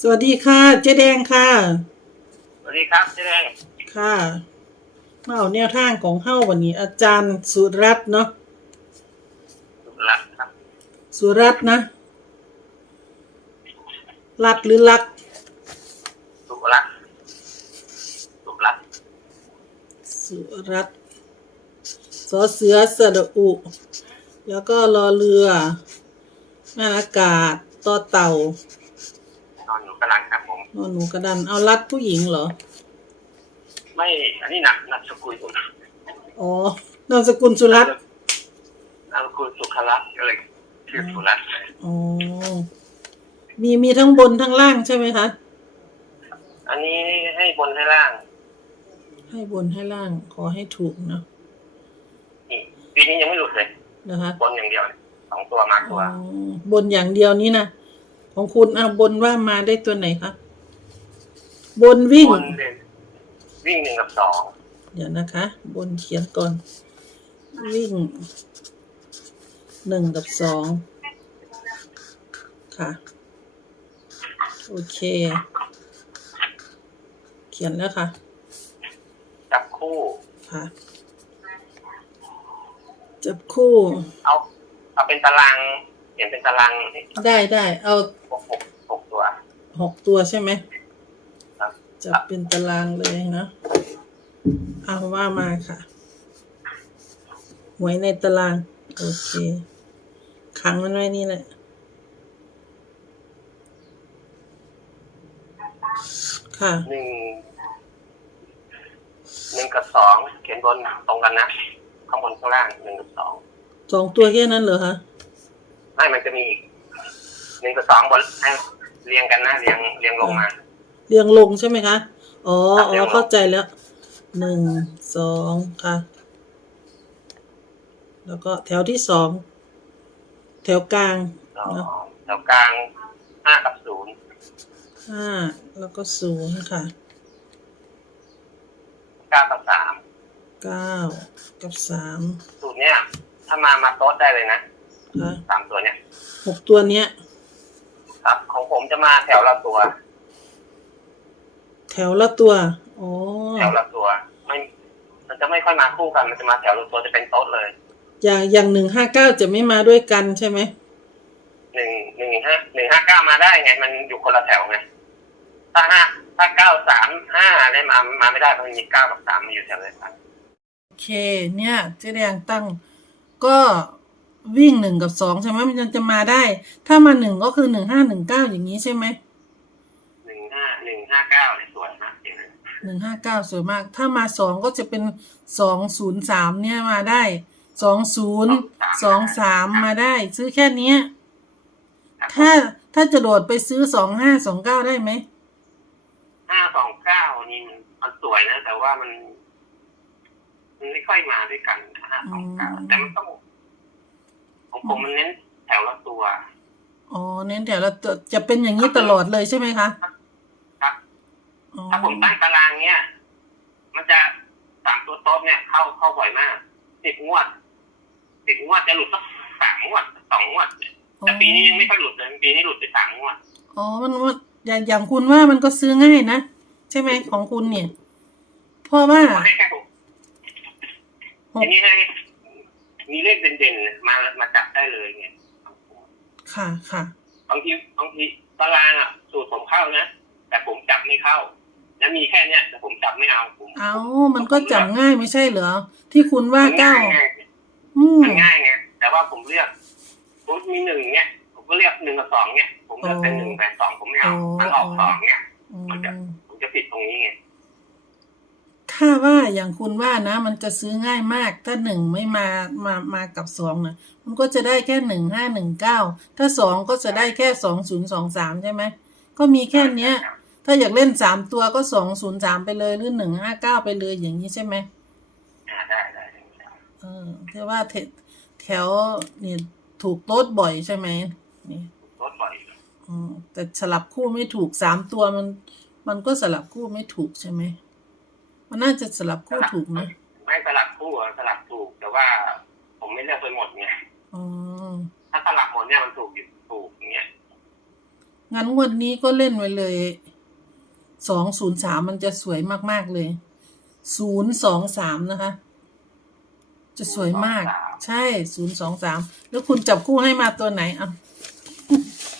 สวัสดีค่ะ เจ๊แดงค่ะ สวัสดีครับเจ๊แดงค่ะมาเอาแนวทางของเฮ้าวันนี้ อาจารย์สุรัตน์เนาะสุรัตน์ครับ สุรัตน์นะรัตน์หรือลักษณ์สุรัตน์สุรัตน์สุรัตน์สอเสือสระอุ แล้วก็รอเรือแม่นอากาศต่อเต่าน อนอยู่กำลังครับผม นอนหนูกระดัน เอารัดผู้หญิงเหรอ ไม่ อันนี้หนักหนักสกุลผมอ๋อนามสกุลสุรัตน์นามสกุลสุขรัตน์ก็เลยชื่อสุรัตน์อ๋อ มีมีทั้งบนทั้งล่างใช่ไหมคะ อันนี้ให้บนให้ล่าง ให้บนให้ล่างขอให้ถูกเนาะนี่ปีนี้ยังไม่หลุดเลยนะคะบนอย่างเดียวเลยสองตัวมาตัอ๋วอบนอย่างเดียวนี้นะของคุณอะบนว่ามาได้ตัวไหนคะ บนวิ่ง บนเด่นวิ่งหนึ่งกับสองเดี๋ยวนะคะ บนเขียนก่อน วิ่งหนึ่งกับสองค่ะ โอเค เขียนแล้วค่ะ จับคู่ค่ะ จับคู่ เอาเอาเป็นตารางเห็นเป็นตารางได้ได้เอาหกหกหกตัวหกตัวใช่ไหมครับ จับเป็นตารางเลยนะเอาว่ามาค่ะ หวยในตาราง โอเคขังมันไว้นี่แหละ ค่ะหนึ่งหนึ่งกับสองเขียนบนตรงกันนะ ข้างบนข้างล่างหนึ่งกับสองสองตัวแค่นั้นเหรอคะไม่มันจะมีอีกหนึ่งกับสองบนให้เรียงกันนะเรียงเรียงลงมา เรียงลงใช่ไหมคะ อ๋อครับอ๋เรียองลงเข้าใจแล้ว หนึ่ง สองค่ะ แล้วก็แถวที่สอง แถวกลางสองเนอะแถวกลางห้ากับศูนย์ห้า แล้วก็ศูนย์ค่ะ เก้ากับสามเก้ากับสามสูตรเนี้ยถ้ามามาโต๊ะได้เลยนะค่ะสามตัวเนี้ยหกตัวเนี้ย ครับ ของผมจะมาแถวละตัวแถวละตัวอ๋อแถวละตัวไม่ มันจะไม่ค่อยมาคู่กัน มันจะมาแถวละตัวจะเป็นโต๊ะเลย อย่างอย่างหนึ่งห้าเก้าจะไม่มาด้วยกันใช่ไหมหนึ่งหนึ่งห้าหนึ่งห้าเก้ามาได้ไง มันอยู่คนละแถวไงถ้าห้าถ้าเก้าสามห้าอะไรมามาไม่ได้เพราะมันมีเก้ากับสามมาอยู่แถวเดียวกันโอเค เนี่ยเจ๊แดงตั้งก็วิ่งหนึ่งกับสองใช่ไหมมันจะมาได้ ถ้ามาหนึ่งก็คือหนึ่งห้าหนึ่งเก้าอย่างนี้ใช่ไหมห นึ่งห้าหนึ่งห้าเก้าในส่วนมากจริงเลยหนึ่งห้าเก้าสวยมาก ถ้ามาสองก็จะเป็นสองศูนย์สามเนี่ยมาได้สองศูนย์สองสามมาได้ ซื้อแค่เนี้ย ครับถ้าถ้าจะโดดไปซื้อสองห้าสองเก้าได้ไหม ห้าสองเก้านี่มันมันสวยนะ แต่ว่ามันมันไม่ค่อยมาด้วยกันห้าสองเก้าแต่มันต้องของผมมันเน้นแถวละตัว อ๋อ เน้นแถวละตัวจะเป็นอย่างนี้ตลอดเลยใช่ไหมคะครับอ๋อ ถ้าผมตั้งตารางเนี้ยมันจะสามตัวโต๊ะเนี่ยเข้าเข้าบ่อยมากสิบงวดสิบงวดจะหลุดสักสามงวดสองงวดแต่ปีนี้ยังไม่ค่อยหลุดเลยปีนี้หลุดไปสามงวดอ๋อมันมันอย่างอย่างคุณว่ามันก็ซื้อง่ายนะใช่ไหมของคุณเนี่ยเพราะว่าให้แค่หกหทีกนี้ให้มีเลขเด่นๆมามาจับได้เลยไงค่ะค่ะบางทีบางทีตารางอะสูตรผมเข้านะแต่ผมจับไม่เข้า แล้วมีแค่เนี้ยแต่ผมจับไม่เอาผมเอามันก็จับง่ายไม่ใช่เหรอ ที่คุณว่ามันเก้าง่ายไงอืมมันง่ายไงแต่ว่าผมเลือกผมมีหนึ่งเนี้ยผมก็เลือกหนึ่งกับสองเนี้ยผมเลือกเป็นหนึ่งแต่สองผมไม่เอามันออกสองเนี้ยอืมันจะมผมจะผิดตรงนี้ไงถ้าว่าอย่างคุณว่านะ มันจะซื้อง่ายมาก ถ้าหนึ่งไม่มามามากับสองนะมันก็จะได้แค่หนึ่งห้าหนึ่งเก้าถ้าสองก็จะได้แค่สองศูนย์สองสามใช่ไหมก็มีแค่เนี้ย ถ้าอยากเล่นสามตัวก็สองศูนย์สามไปเลยหรือหนึ่งห้าเก้าไปเลยอย่างนี้ใช่ไหมอ่าได้ได้ได้ได้เออที่ว่าแถแถวนี่ถูกโต๊ดบ่อยใช่ไหมนี่ลดบ่อยอืมแต่สลับคู่ไม่ถูกสามตัวมัน มันก็สลับคู่ไม่ถูกใช่ไหมมันน่าจะสลับคู่ถูกนะไม่สลับคู่อะสลับถูก แต่ว่า ผมไม่เลือกไปหมดไงอ๋อถ้าสลับหมดเนี่ยมันถูกอยู่ถูกอย่างเงี้ยงั้นงวดนี้ก็เล่นไว้เลย สองศูนย์สามมันจะสวยมาก ๆ เลยศูนย์สองสามนะคะ จะสวยมาก ใช่ศูนย์สองสามแล้วคุณจับคู่ให้มาตัวไหนอะ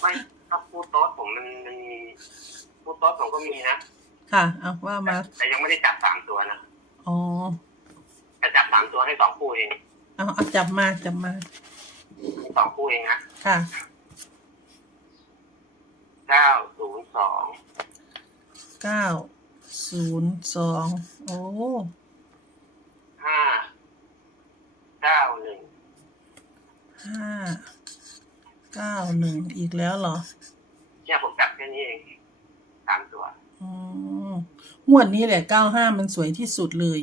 ไม่ก็พูดโต๊ะผมมันมันมีพูดโต๊ะผมก็มีนะค่ะเอาว่ามาแต่ยังไม่ได้จับสามตัวนะอ๋อแต่จับสามตัวให้สองคู่เองเอาเอาจับมาจับมาให้สองคู่เองนะค่ะเก้าศูนย์สอง เก้าศูนย์สองโอ้ห้าเก้าหนึ่งห้าเก้าหนึ่งอีกแล้วเหรอเนี่ยผมจับแค่นี้เองสามตัวอืมงวดนี้แหละเก้าห้ามันสวยที่สุดเลย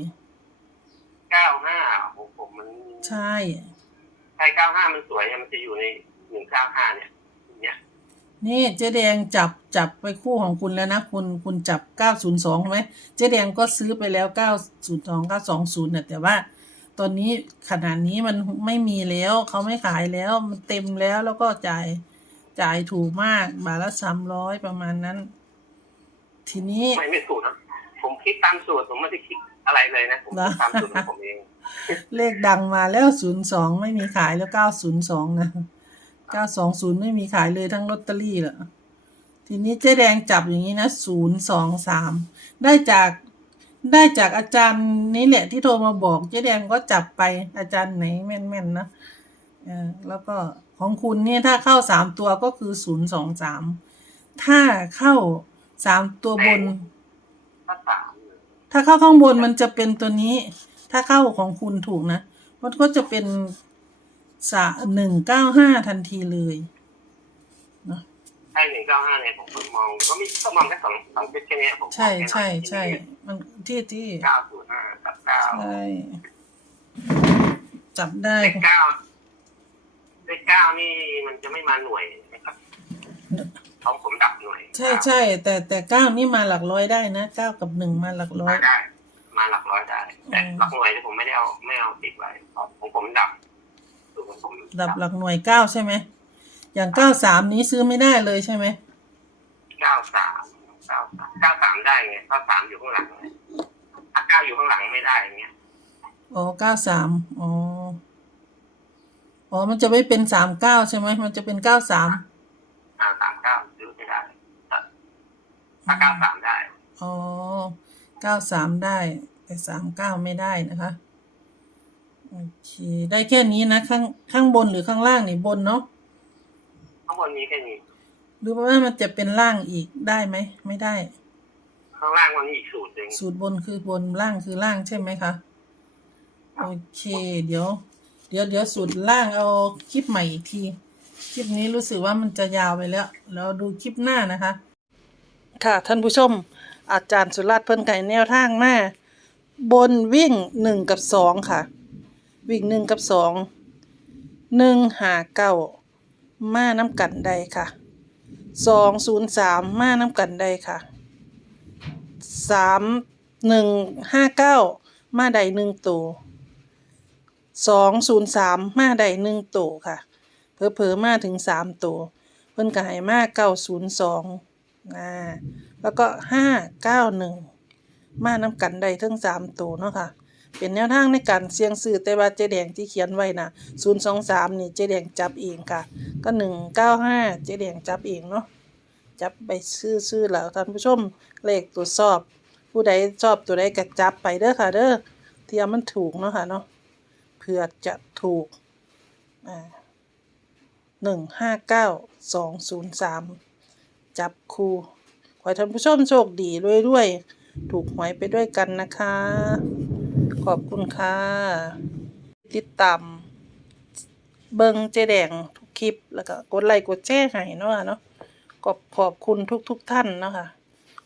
เก้าห้าผมผมมันใช่ใช่เก้าห้ามันสวยเนี่ยมันจะอยู่ในหนึ่งเก้าห้าเนี่ยเนี่ย นี่เจ๊แดงจับจับไปคู่ของคุณแล้วนะ คุณคุณจับเก้าศูนย์สองใช่ไหมเจ๊แดงก็ซื้อไปแล้วเก้าศูนย์สองเก้าสองศูนย์เนี่ยแต่ว่าตอนนี้ขนาดนี้มันไม่มีแล้วเขาไม่ขายแล้วมันเต็มแล้วแล้วก็จ่ายจ่ายถูกมากบาทละสามร้อยประมาณนั้น ทีนี้ไม่ไม่สูตรนะผมคิดตามสูตรผมไม่ได้คิดอะไรเลยนะผมคิดตามสูตรของผมเอง เลขดังมาแล้วศูนย์สองไม่มีขายแล้วเก้าศูนย์สองนะ เก้าสองศูนย์ไม่มีขายเลยทั้งลอตเตอรี่ละทีนี้เจ๊แดงจับอย่างนี้นะศูนย์สองสามได้จากได้จากอาจารย์นี้แหละที่โทรมาบอกเจ๊แดงก็จับไปอาจารย์ไหนแม่นๆนะเออแล้วก็ของคุณเนี่ยถ้าเข้าสามตัวก็คือศูนย์สองสามถ้าเข้าสามตัวบน ถ้าเข้าข้างบนมันจะเป็นตัวนี้ ถ้าเข้าของคุณถูกนะ มันก็จะเป็น สะหนึ่งเก้าห้าทันทีเลยใช่หนึ่งเก้าห้าเนี่ยผมมองก็มีก็มองแค่สองสองชุดแค่เนี้ยผมมองใช่แค่ใช่ใช่มันที่ที่เก้าศูนย์ห้ากับเก้าใช่จับได้เลขเก้าเลขเก้านี่มันจะไม่มาหน่วยนะครับของผมดับหน่วย ใช่ใช่แต่แต่เก้านี่มาหลักร้อยได้นะเก้ากับหนึ่งมาหลักร้อยมาได้มาหลักร้อยได้แต่อืมหลักหน่วยที่ผมไม่ได้เอาไม่เอาติดไว้ของผมดับสูตรของผม ดับหลักหน่วยเก้าใช่ไหม อย่างเก้าสามนี้ซื้อไม่ได้เลยใช่ไหมเก้าสามเก้าสามเก้าสามได้ไงเก้าสามอยู่ข้างหลังไงถ้าเก้าอยู่ข้างหลังไม่ได้อย่างเงี้ยอ๋อเก้าสามอ๋อ อ๋อ มันจะไม่เป็นสามเก้าใช่ไหม มันจะเป็นเก้าสามอ่าสามเก้าซื้อไม่ได้ถ้าถ้าเก้าสามได้ อ๋อเก้าสามได้ แต่สามเก้าไม่ได้นะคะ โอเคได้แค่นี้นะ ข้างข้างบนหรือข้างล่างนี่บนเนาะข้างบนมีแค่นี้หรือว่ามันจะเป็นล่างอีกได้ไหมไม่ได้ ข้างล่างมันมีอีกสูตรหนึ่งสูตรบนคือบนล่างคือล่างใช่ไหมคะโอเค เดี๋ยว เดี๋ยวเดี๋ยวสูตรล่างเอาคลิปใหม่อีกทีคลิปนี้รู้สึกว่ามันจะยาวไปแล้วแล้วดูคลิปหน้านะคะ ค่ะท่านผู้ชม อาจารย์สุรัตน์เพิ่นไก่แนวทางมาบนวิ่งหนึ่งกับสองค่ะ วิ่งหนึ่งกับสองหนึ่งหาเก้ามาน้ำกันได้ค่ะสองศูนย์สามมาน้ำกันได้ค่ะสามหนึ่งห้าเก้ามาได้หนึ่งตัวสองศูนย์สามมาได้หนึ่งตัวค่ะเพอเพอมาถึงสามตัวเพิ่นก็ให้มาเก้าศูนย์สองอ่าแล้วก็ห้าเก้าหนึ่งมาน้ำกันได้ทั้งสามตัวเนาะค่ะ เป็นแนวทางในการเสี่ยงซื้อแต่ว่าเจ๊แดงที่เขียนไว้นะศูนย์สองสามนี่เจ๊แดงจับเองค่ะ ก็หนึ่งเก้าห้าเจ๊แดงจับเองเนาะจับไปซื้อซื้อแล้วท่านผู้ชมเลขตรวจสอบ ผู้ใดชอบตัวใดก็จับไปเด้อค่ะ เด้อเทียมมันถูกเนาะค่ะเนาะเพื่อจะถูกอ่าหนึ่งห้าเก้าสองศูนย์สามจับคู่ขอให้ท่านผู้ชมโชคดีรวยๆ ถูกหวยไปด้วยกันนะคะ ขอบคุณค่ะ ติดตาม เบิงเจแดงทุกคลิป แล้วก็กดไลค์กดแชร์ให้เนาะคะเนาะขอบขอบคุณทุกๆทท่านเนาะค่ะ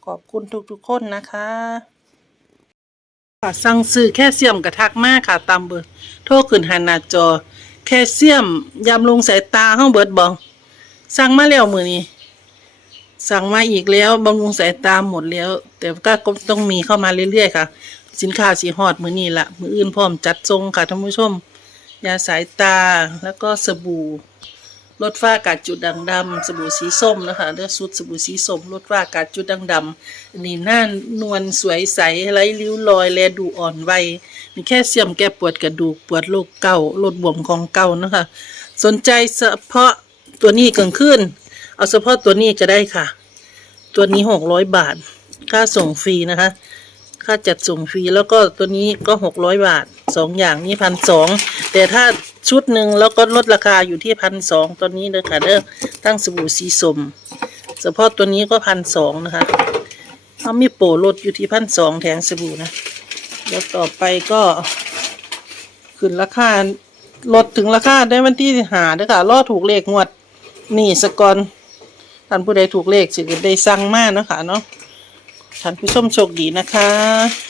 ขอบคุณทุกๆคนนะคะสั่งซื้อแค่เสียมกระทักมากค่ะ ตามเบอร์โทรขึ้นหันหน้าจอ แคลเซียมยำลงสายตาห้องเบิดบองสั่งมาแล้วมือนี้สั่งมาอีกแล้วบำรุงสายตาหมดแล้ว แต่ก็ต้องมีเข้ามาเรื่อยๆค่ะ สินค้าสีฮอดมือนี้ละมืออื่นพร้อมจัดทรงค่ะท่านผู้ชม ยาสายตาแล้วก็สบู่ลดฝ้ากัดจุดด่างดำสบู่สีส้มนะคะเลือกชุดสบู่สีส้มลดฝ้ากัดจุดด่างดำอันนี้หน้านวลสวยใสไร้ริ้วรอยแลดูอ่อนวัยมีแค่เสียมแก้ปวดกระดูกปวดโรคเก่าลดบวมของเก่านะคะ สนใจเฉพาะตัวนี้กลางคืนเอาเฉพาะตัวนี้ก็ได้ค่ะ ตัวนี้หกร้อยบาท ค่าส่งฟรีนะคะ ค่าจัดส่งฟรีแล้วก็ตัวนี้ก็หกร้อยบาทสองอย่างนี้พันสองแต่ถ้าชุดหนึ่งแล้วก็ลดราคาอยู่ที่พันสองตัวนี้เลยค่ะเด้อตั้งสบู่สีสมเฉพาะตัวนี้ก็พันสองนะคะเขามีโปรลดอยู่ที่พันสองแถงสบู่นะแล้วต่อไปก็ขึ้นราคาลดถึงราคาได้วันที่หาเด้อค่ะรอถูกเลขงวดนี่สกอนท่านผู้ใดถูกเลขสิได้สั่งมากนะคะเนาะ ท่านผู้ชมโชคดีนะคะ